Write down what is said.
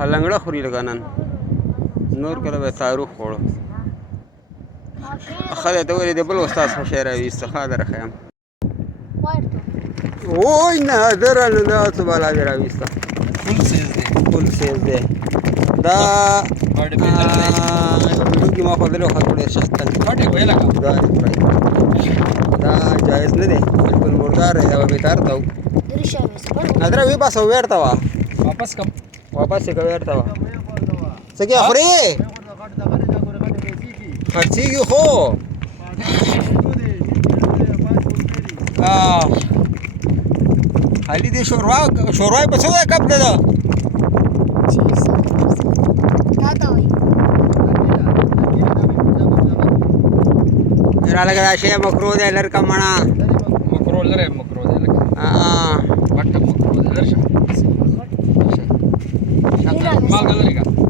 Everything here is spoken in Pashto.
هلنګړه خوري لکه نن نور کله به تاروخ خوړو ښه دی ته ولې د بل استاد ښه شی راویسته ښه در ښیم وای نادره نو دا څه بلا دې راویسته فل سیز دی دا لوګي ما خوړلی وخت ډېر سخت دا جایز نه دی بالکل مردار دی دا به بېکار ته و نادره وی باسه ویړته وه واپس یې که ویړته وه څه کې خورې خرڅېږي خو خالي دې شوروا یې په څه دی کپ ده ده رالګه دا شی مکرو دی لر کم مڼه مکرو دی لکه بټه مکرو دی لر شه مالګه لري که